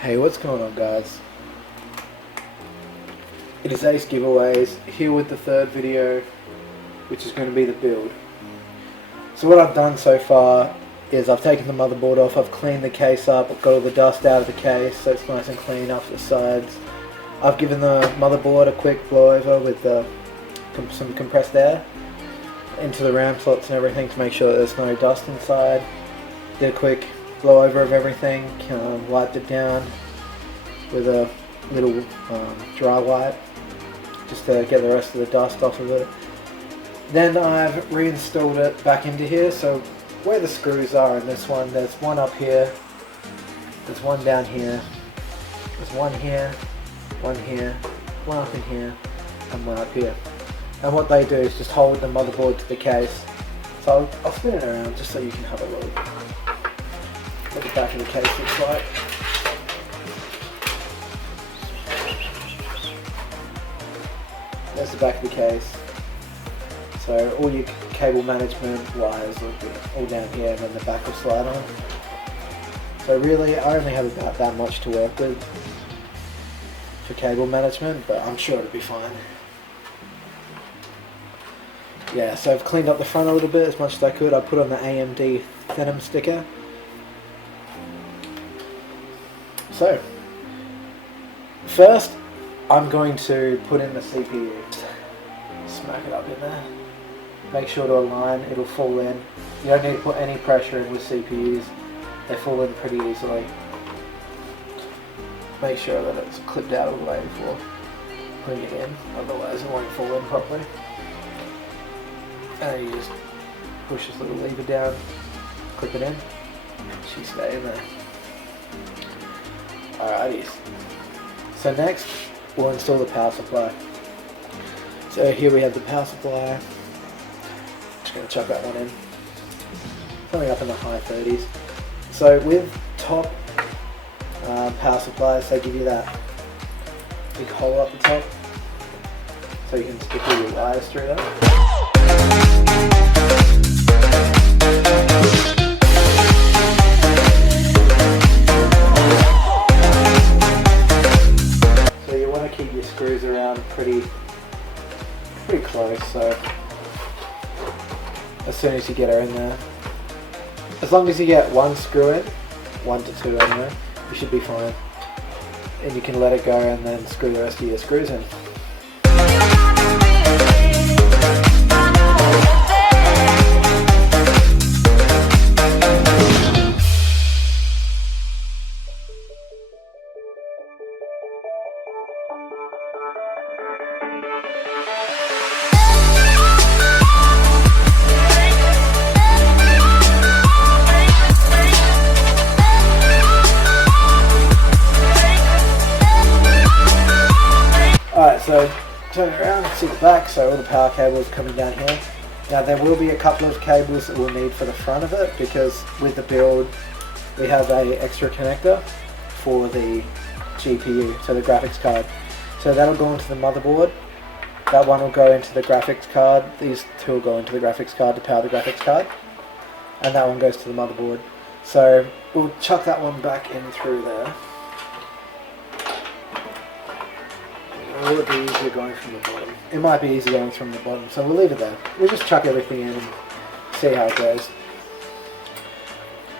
Hey, what's going on, guys? It is Ace Giveaways, here with the third video, which is going to be the build. So what I've done so far is I've taken the motherboard off, I've cleaned the case up, I've got all the dust out of the case so it's nice and clean off the sides. I've given the motherboard a quick blow over with some compressed air into the RAM slots and everything to make sure that there's no dust inside. Did a quick blow over of everything, wiped it down with a little dry wipe just to get the rest of the dust off of it. Then I've reinstalled it back into here, so where the screws are in this one, there's one up here, there's one down here, there's one here, one here, one up in here, and one up here. And what they do is just hold the motherboard to the case. So I'll spin it around just so you can have a look what the back of the case looks like. There's the back of the case. So all your cable management wires will be all down here, and then the back will slide on. So really I only have about that much to work with for cable management, but I'm sure it'll be fine. Yeah, so I've cleaned up the front a little bit as much as I could. I put on the AMD Thenim sticker. So, first I'm going to put in the CPU. Smack it up in there. Make sure to align, it'll fall in. You don't need to put any pressure in with CPUs. They fall in pretty easily. Make sure that it's clipped out all the way before putting it in, otherwise it won't fall in properly. And you just push this little lever down, clip it in, she stay in there. Alrighties. So next, we'll install the power supply. So here we have the power supply. Just going to chuck that one in. Something up in the high 30s. So with top power supplies, they give you that big hole up the top, so you can stick all your wires through that. So you want to keep your screws around pretty close, so as soon as you get her in there, as long as you get one screw in, 1 to 2 anyway, you should be fine. And you can let it go and then screw the rest of your screws in. Alright, so turn it around, see the back, so all the power cables coming down here. Now there will be a couple of cables that we'll need for the front of it, because with the build we have an extra connector for the GPU, so the graphics card. So that'll go into the motherboard, that one will go into the graphics card, these two will go into the graphics card to power the graphics card, and that one goes to the motherboard. So we'll chuck that one back in through there. Or will it be easier going from the bottom? It might be easier going from the bottom, so we'll leave it there. We'll just chuck everything in and see how it goes.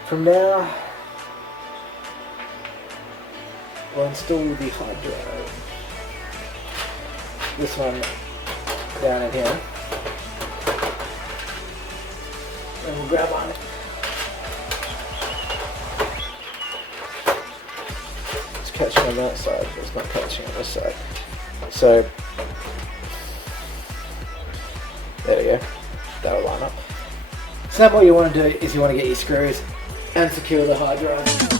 From now, we'll install the hard drive. This one down in here. And we'll grab on it. It's catching on that side, but it's not catching on this side. So, there we go, that'll line up. So then what you want to do is you want to get your screws and secure the hard drive.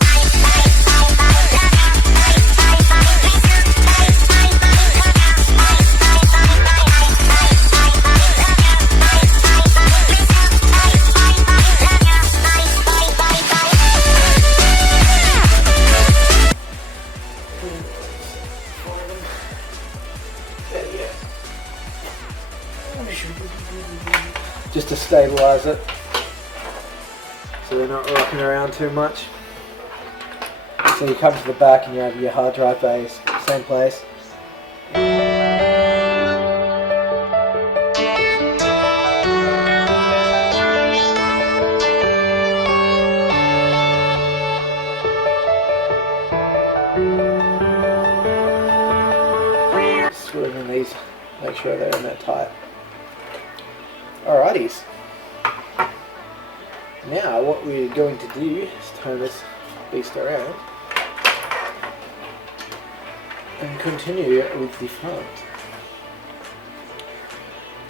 Just to stabilize it so they're not rocking around too much. So you come to the back and you have your hard drive base, same place. Screwing in these, make sure they're in there tight. Alrighties. Now what we're going to do is turn this beast around and continue with the front.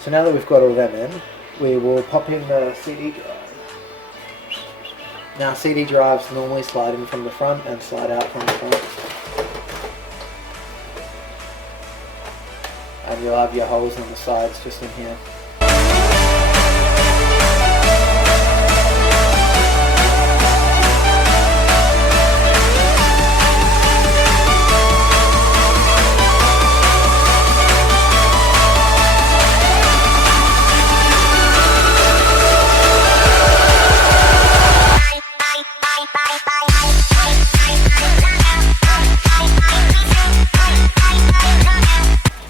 So now that we've got all them in, we will pop in the CD drive. Now CD drives normally slide in from the front and slide out from the front. And you'll have your holes on the sides just in here.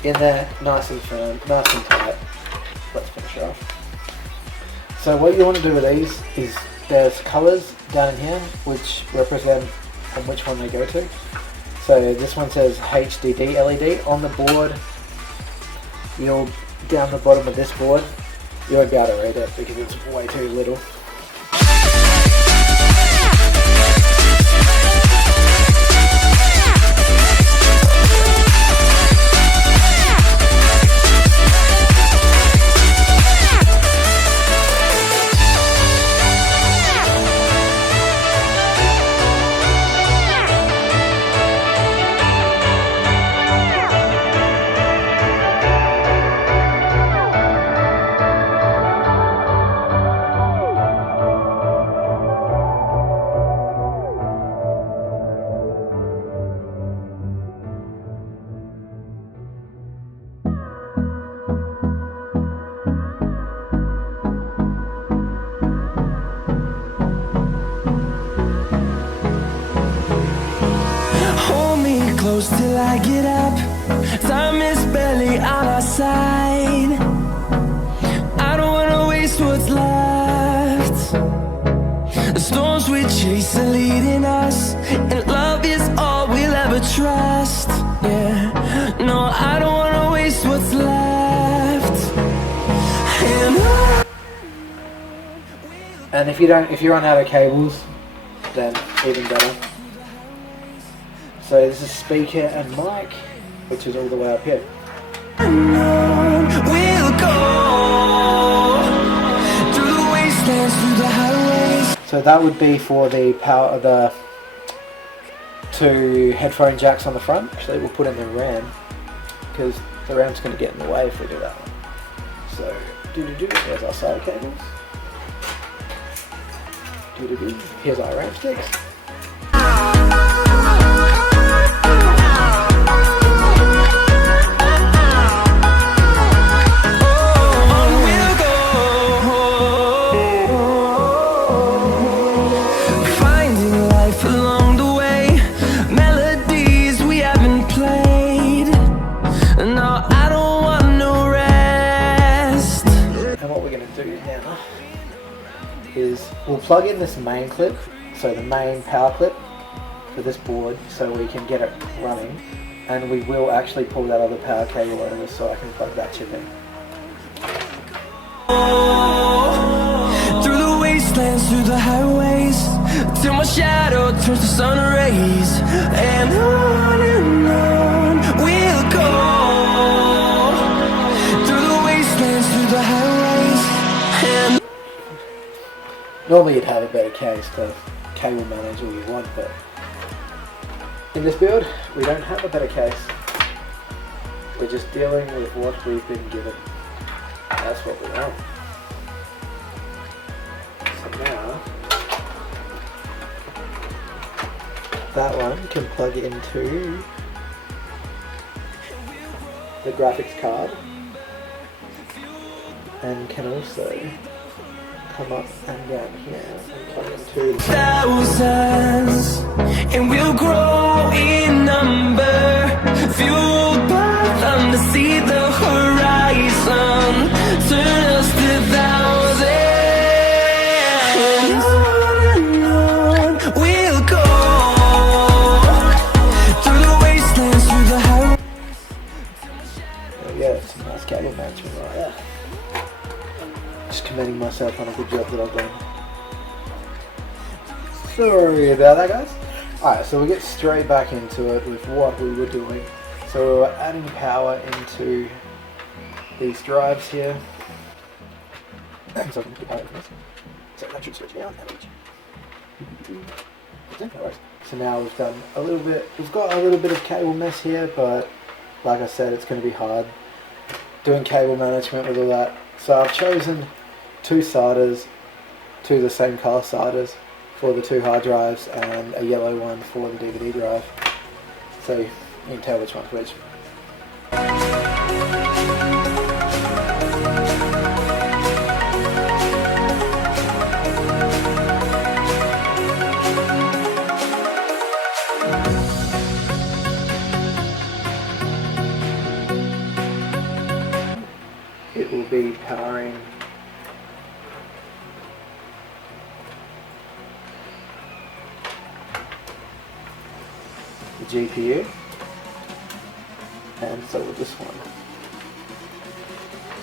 In there, nice and firm, nice and tight. Let's finish it off. So what you want to do with these is there's colours down in here which represent on which one they go to. So this one says HDD LED. On the board, down the bottom of this board, you won't be able to read it because it's way too little. Till I get up, time is barely on our side. I don't wanna waste what's left. The storms we chase are leading us, and love is all we'll ever trust. Yeah, no, I don't wanna waste what's left. And if you run out of cables, then even better. So this is speaker and mic, which is all the way up here. We'll go through the wastelands, through the highways. So that would be for the power of the two headphone jacks on the front. Actually, we'll put in the RAM because the RAM's going to get in the way if we do that one. So here's our side cables. Here's our RAM sticks. We'll plug in this main clip, so the main power clip for this board, so we can get it running, and we will actually pull that other power cable over so I can plug that chip in. Through the wastelands, through the highways, till my shadow turns to sun rays, and on we'll go. Through the wastelands, through the highways, and normally you'd have a better case to cable manage all you want, but in this build we don't have a better case. We're just dealing with what we've been given. That's what we want. So now that one can plug into the graphics card and can also come up and down here and plug into thousands, and we'll grow myself on a good job that I've done. Sorry about that, guys. Alright, so we'll get straight back into it with what we were doing. So we're adding power into these drives here. So I can put power in this. So that should switch down. So now we've done a little bit, we've got a little bit of cable mess here, but like I said, it's going to be hard doing cable management with all that. So I've chosen 2 solders, 2 the same color solders for the 2 hard drives and a yellow one for the DVD drive. So you can tell which one's which. It will be powering the GPU, and so will this one.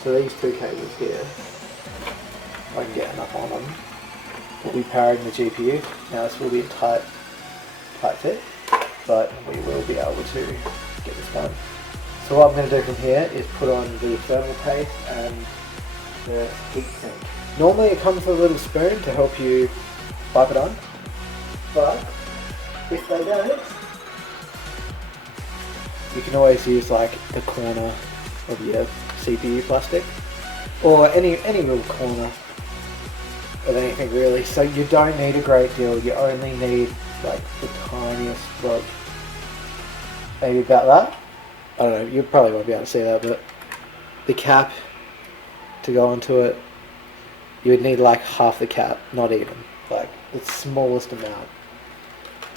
So these 2 cables here, if I can get enough on them, will be powering the GPU. Now this will be a tight fit, but we will be able to get this done. So what I'm going to do from here is put on the thermal paste and the heat sink. Normally it comes with a little spoon to help you pipe it on, but if they don't, you can always use like the corner of your CPU plastic, or any little corner of anything really. So you don't need a great deal, you only need like the tiniest spot, maybe about that. I don't know, you probably won't be able to see that, but the cap to go onto it, you would need like half the cap, not even, like the smallest amount.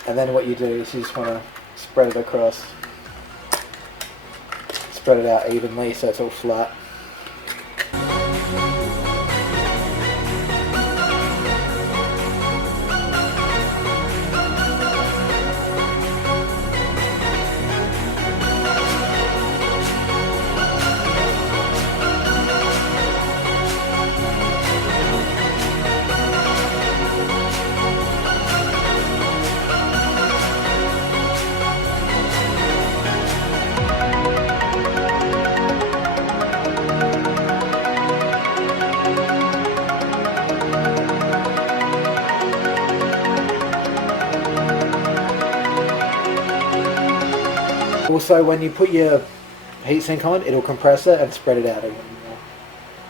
And then what you do is you just want to spread it across, spread it out evenly so it's all flat. Also, when you put your heatsink on, it'll compress it and spread it out even more.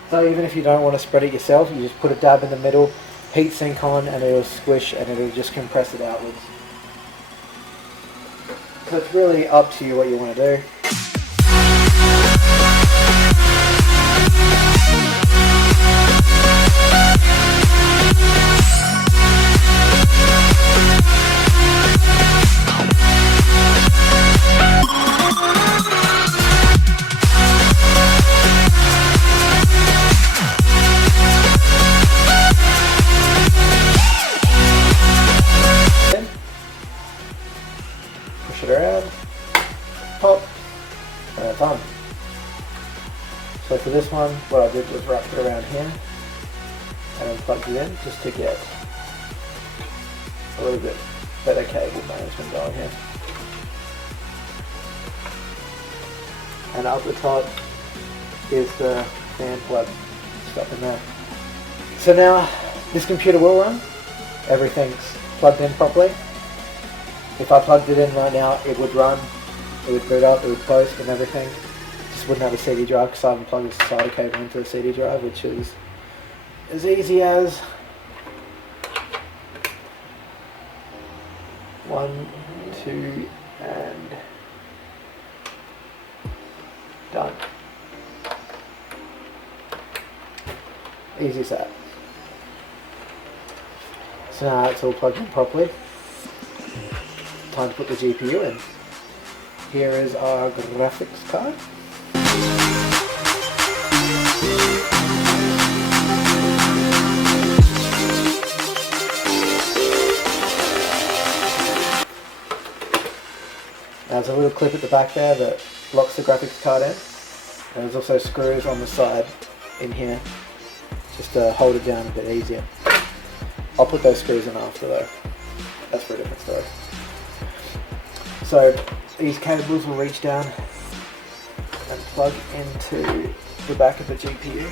So even if you don't want to spread it yourself, you just put a dab in the middle, heatsink on, and it'll squish and it'll just compress it outwards. So it's really up to you what you want to do. Push it around, pop, and it's on. So for this one, what I did was wrap it around here and then plugged it in just to get a little bit better cable management going here. And up the top is the fan plug stuff in there. So now this computer will run, everything's plugged in properly. If I plugged it in right now, it would run, it would boot up, it would post and everything. Just wouldn't have a CD drive because I haven't plugged the SATA cable into the CD drive, which is as easy as 1, 2, and done. Easy as that. So now it's all plugged in properly. Time to put the GPU in. Here is our graphics card. There's a little clip at the back there that locks the graphics card in. And there's also screws on the side in here just to hold it down a bit easier. I'll put those screws in after though. That's for a different story. So these cables will reach down and plug into the back of the GPU.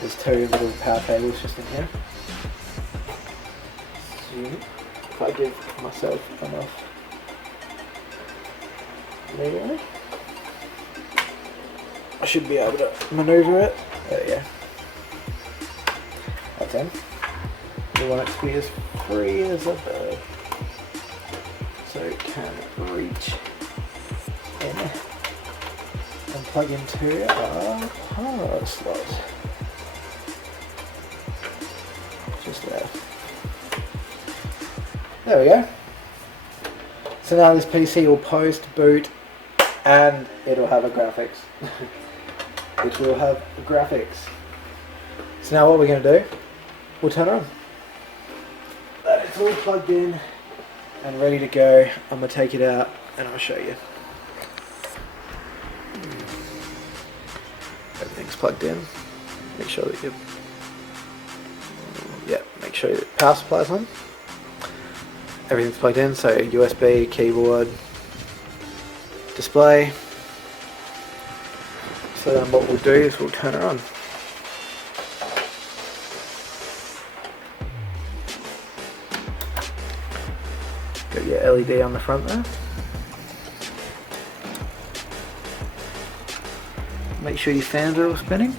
There's 2 little power cables just in here. So if I give myself enough leeway, I should be able to maneuver it. There we go. That's in. We want it to be as free as a bird, so it can reach in and plug into our power slot. Just there. There we go. So now this PC will post, boot, and it'll have a graphics. It will have graphics. So now what we're going to do, we'll turn it on. That it's all plugged in and ready to go. I'm going to take it out and I'll show you. Everything's plugged in. Make sure that make sure your power supply's on. Everything's plugged in, so USB, keyboard, display. So then what we'll do is we'll turn it on. Got your LED on the front there. Make sure your fans are all spinning.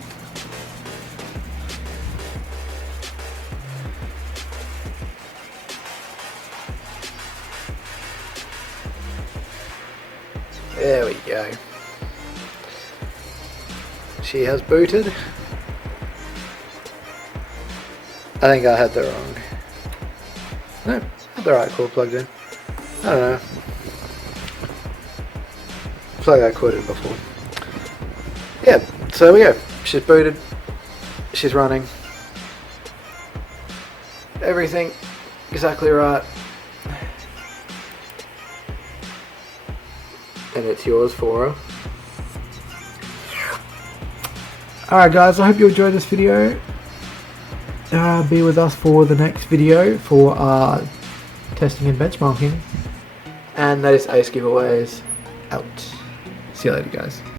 There we go. She has booted. I think I had the wrong. No, had the right cord plugged in. I don't know. It's like I quoted before. Yeah, so there we go. She's booted. She's running. Everything exactly right. And it's yours for her. Alright guys, I hope you enjoyed this video. Be with us for the next video for testing and benchmarking. And that is Ace Giveaways out. See you later guys.